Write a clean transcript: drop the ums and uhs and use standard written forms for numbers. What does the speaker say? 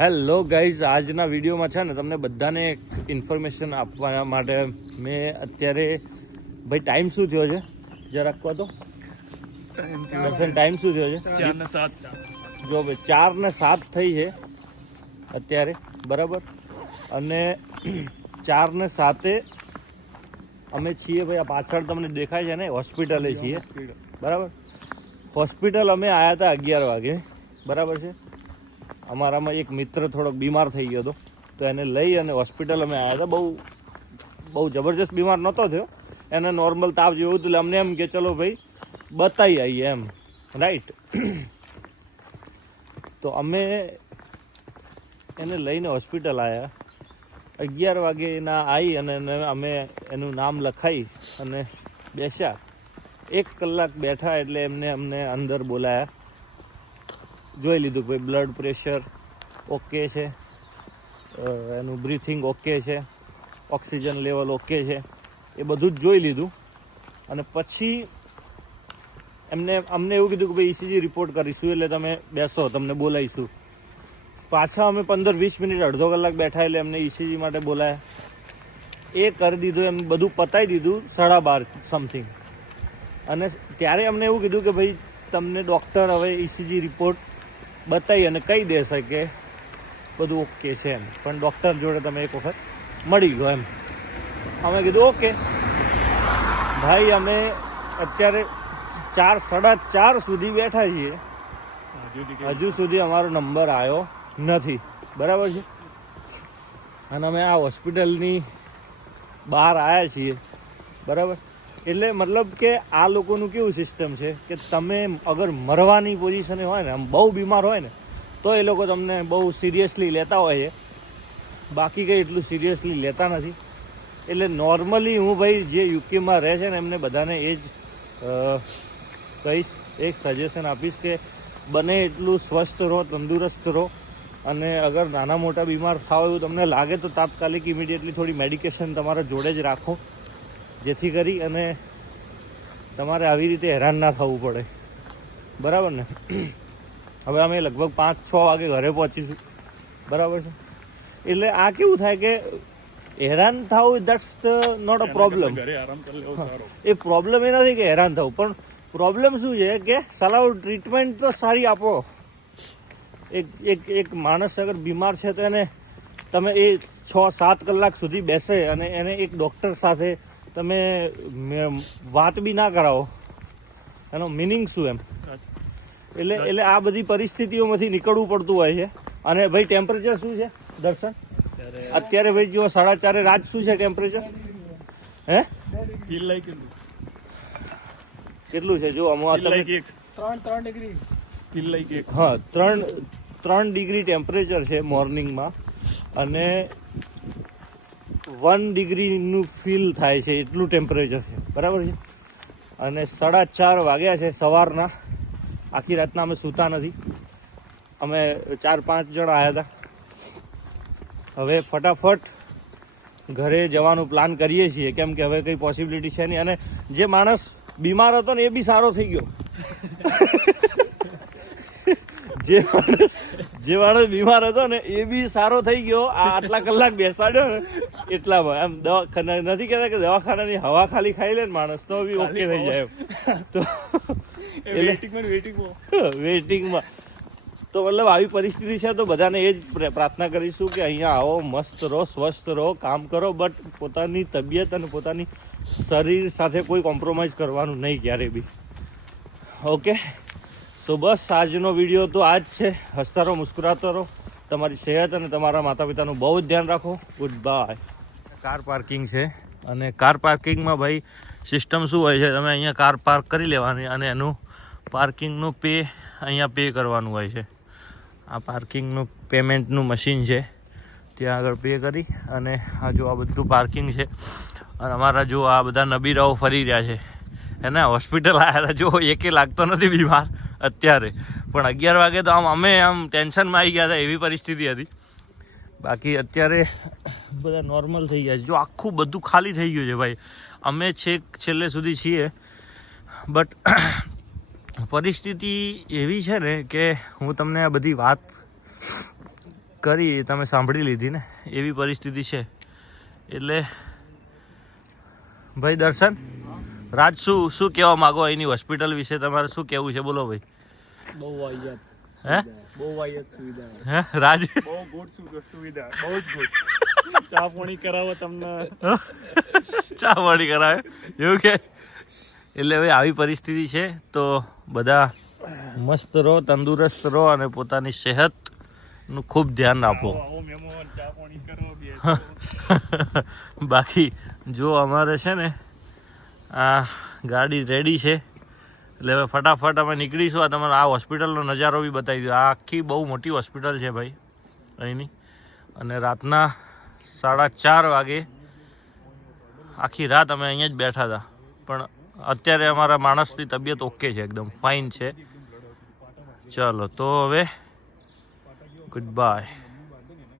Hello guys, આજના વિડીયોમાં છે ને તમને બધાને એક ઇન્ફોર્મેશન આપવા માટે મેં અત્યારે ભાઈ ટાઈમ શું થયો છે જરાક કહો તો દર્શન, ટાઈમ શું થયો છે? 4:07 જો ભાઈ 4:07 થઈ છે અત્યારે, બરાબર. અને 4:07 અમે છીએ ભાઈ, આ પાછળ તમને દેખાય છે ને હોસ્પિટલે છીએ, બરાબર. હોસ્પિટલ અમે આવ્યા હતા 11 વાગે, બરાબર છે. અમારામાં એક મિત્ર થોડોક બીમાર થઈ ગયો હતો, તો એને લઈ અને હોસ્પિટલ અમે આવ્યા હતા. બહુ જબરજસ્ત બીમાર નહોતો થયો, એને નોર્મલ તાવ જેવું હતું. એટલે અમને એમ કે ચલો ભાઈ બતાવી આવીએ એમ, રાઈટ. તો અમે એને લઈને હોસ્પિટલ આવ્યા. 11 વાગે એના આવી અને અમે એનું નામ લખાઈ અને બેસ્યા. 1 કલાક બેઠા એટલે અમને અંદર બોલાયા. જોઈ લીધું ભાઈ બ્લડ પ્રેશર ઓકે છે, એનું બ્રીથિંગ ઓકે છે, ઓક્સિજન લેવલ ઓકે છે, એ બધું જ જોઈ લીધું. અને પછી અમને એવું કીધું કે ભાઈ ECG રિપોર્ટ કરીશું, એટલે તમે બેસો, તમને બોલાવીશું. પાછા અમે 15-20 મિનિટ, અડધો કલાક બેઠા, એટલે અમને ECG માટે બોલાયા. એ કરી દીધું, એમ બધું પતાવી દીધું 12:30 સમથિંગ. અને ત્યારે અમને એવું કીધું કે ભાઈ તમને ડૉક્ટર હવે ECG રિપોર્ટ બતાવી અને કહી દેશે કે બધું ઓકે છે એમ, પણ ડૉક્ટર જોડે તમે એક વખત મળી ગયો એમ. અમે કીધું ઓકે ભાઈ. અમે અત્યારે 4-4:30 સુધી બેઠા છીએ, હજુ સુધી અમારો નંબર આવ્યો નથી, બરાબર છે. અને અમે આ હોસ્પિટલની બહાર આવ્યા છીએ, બરાબર. એટલે મતલબ કે આ લોકોનું કેવું સિસ્ટમ છે કે તમે અગર મરવાની પોઝિશને હોય ને, આમ બહુ બીમાર હોય ને, તો એ લોકો તમને બહુ સિરિયસલી લેતા હોય છે. બાકી કંઈ એટલું સિરિયસલી લેતા નથી. એટલે નોર્મલી હું ભાઈ જે યુકેમાં રહે છે ને એમને બધાને એ જ કહીશ, એક સજેશન આપીશ કે બને એટલું સ્વસ્થ રહો, તંદુરસ્ત રહો. અને અગર નાના મોટા બીમાર થાવ એવું તમને લાગે તો તાત્કાલિક ઇમિડિયેટલી થોડી મેડિકેશન તમારા જોડે જ રાખો, જેથી કરી અને તમારે આવી રીતે હેરાન ના થવું પડે, બરાબર ને. હવે અમે લગભગ 5-6 વાગે ઘરે પહોંચીશું, બરાબર છે. એટલે આ કેવું થાય કે હેરાન થવું, દેટ્સ નોટ અ પ્રોબ્લેમ. એ પ્રોબ્લેમ એ નથી કે હેરાન થવું, પણ પ્રોબ્લેમ શું છે કે સલાહ ટ્રીટમેન્ટ તો સારી આપો. એક માણસ અગર બીમાર છે તો એને તમે એ 6-7 કલાક સુધી બેસે અને એને એક ડૉક્ટર સાથે તમે વાત બી ના કરાવો, એનો મિનિંગ શું એમ. એટલે આ બધી પરિસ્થિતિઓમાંથી નીકળવું પડતું હોય છે. અને ભાઈ ટેમ્પરેચર શું છે દર્શન અત્યારે? ભાઈ જો 4:30 રાત શું છે ટેમ્પરેચર? હે કેટલું છે જો? 3 ડિગ્રી. હા, 3 ડિગ્રી ટેમ્પરેચર છે મોર્નિંગમાં, અને 1 ડિગ્રીનું ફીલ થાય છે, એટલું ટેમ્પરેચર છે, બરાબર છે. અને 4:30 વાગ્યા છે સવારના. આખી રાતના અમે સૂતા નથી. અમે 4-5 જણ આવ્યા હતા. હવે ફટાફટ ઘરે જવાનું પ્લાન કરીએ છીએ, કેમ કે હવે કંઈ પોસિબિલિટી છે નહીં. અને જે માણસ બીમાર હતો ને એ બી સારો થઈ ગયો. જે માણસ બીમાર હતો ને એ બી સારો થઈ ગયો. આટલા કલાક બેસાડ્યો ને એટલામાં. એમ દવાખાના નથી કહેતા કે દવાખાનાની હવા ખાલી ખાઈ લે ને માણસ તો બી ઓકે થઈ જાય એમ. તો વેઇટિંગમાં તો મતલબ આવી પરિસ્થિતિ છે. તો બધાને એ જ પ્રાર્થના કરીશું કે અહીંયા આવો, મસ્ત રહો, સ્વસ્થ રહો, કામ કરો, બટ પોતાની તબિયત અને પોતાની શરીર સાથે કોઈ કોમ્પ્રોમાઇઝ કરવાનું નહીં ક્યારેય બી. ઓકે, તો બસ આજનો વિડીયો તો આ જ છે. હસતા રહો, મુસ્કુરાતો રહો, તમારી સેહત અને તમારા માતા પિતાનું બહુ જ ધ્યાન રાખો. Good bye. કાર પાર્કિંગ છે, અને કાર પાર્કિંગમાં ભાઈ સિસ્ટમ શું હોય છે, તમે અહીંયા કાર પાર્ક કરી લેવાની અને એનું પાર્કિંગનું અહીંયા પે કરવાનું હોય છે. આ પાર્કિંગનું પેમેન્ટનું મશીન છે, ત્યાં આગળ પે કરી અને આ જો આ બધું પાર્કિંગ છે. અને અમારા જો આ બધા નબીરાઓ ફરી રહ્યા છે એને હોસ્પિટલ આવ્યા હતા. જો એકે લાગતો નથી બીમાર અત્યારે, પણ 11 વાગે તો અમે ટેન્શનમાં આવી ગયા હતા, એવી પરિસ્થિતિ હતી. બાકી અત્યારે બધા નોર્મલ થઈ ગયા છે. જો આખું બધું ખાલી થઈ ગયું છે ભાઈ. અમે છેલ્લે સુધી છીએ, બટ પરિસ્થિતિ એવી છે ને કે હું તમને આ બધી વાત કરી એ તમે સાંભળી લીધી ને, એવી પરિસ્થિતિ છે. એટલે ભાઈ દર્શન, રાજ શું કહેવા માગો અહીંની હોસ્પિટલ વિશે? તમારે શું કહેવું છે? બોલો ભાઈ. બહુ વાહિયાત હે બહુ વાહિયાત સુવિધા હે રાજ? બહુ ગુડ સુવિધા, બહુ જ ગુડ. ચા પાણી કરાવો તમને. ચા પાણી કરાવે એવું કે? એટલે હવે આવી પરિસ્થિતિ છે તો બધા મસ્ત રહો, તંદુરસ્ત રહો અને પોતાની સેહતનું ખૂબ ધ્યાન આપો. આવો મહેમાન, ચા પાણી કરો, બેસો. બાકી જો અમારે છે ને આ ગાડી રેડી છે, એટલે હવે ફટાફટ અમે નીકળીશું. આ તમારે આ હોસ્પિટલનો નજારો બી બતાવી દો. આ આખી બહુ મોટી હોસ્પિટલ છે ભાઈ અહીંની, અને રાતના 4:30 વાગે આખી રાત અમે અહીંયા જ બેઠા હતા. પણ અત્યારે અમારા માણસની તબિયત ઓકે છે, એકદમ ફાઇન છે. ચલો તો હવે ગુડ બાય.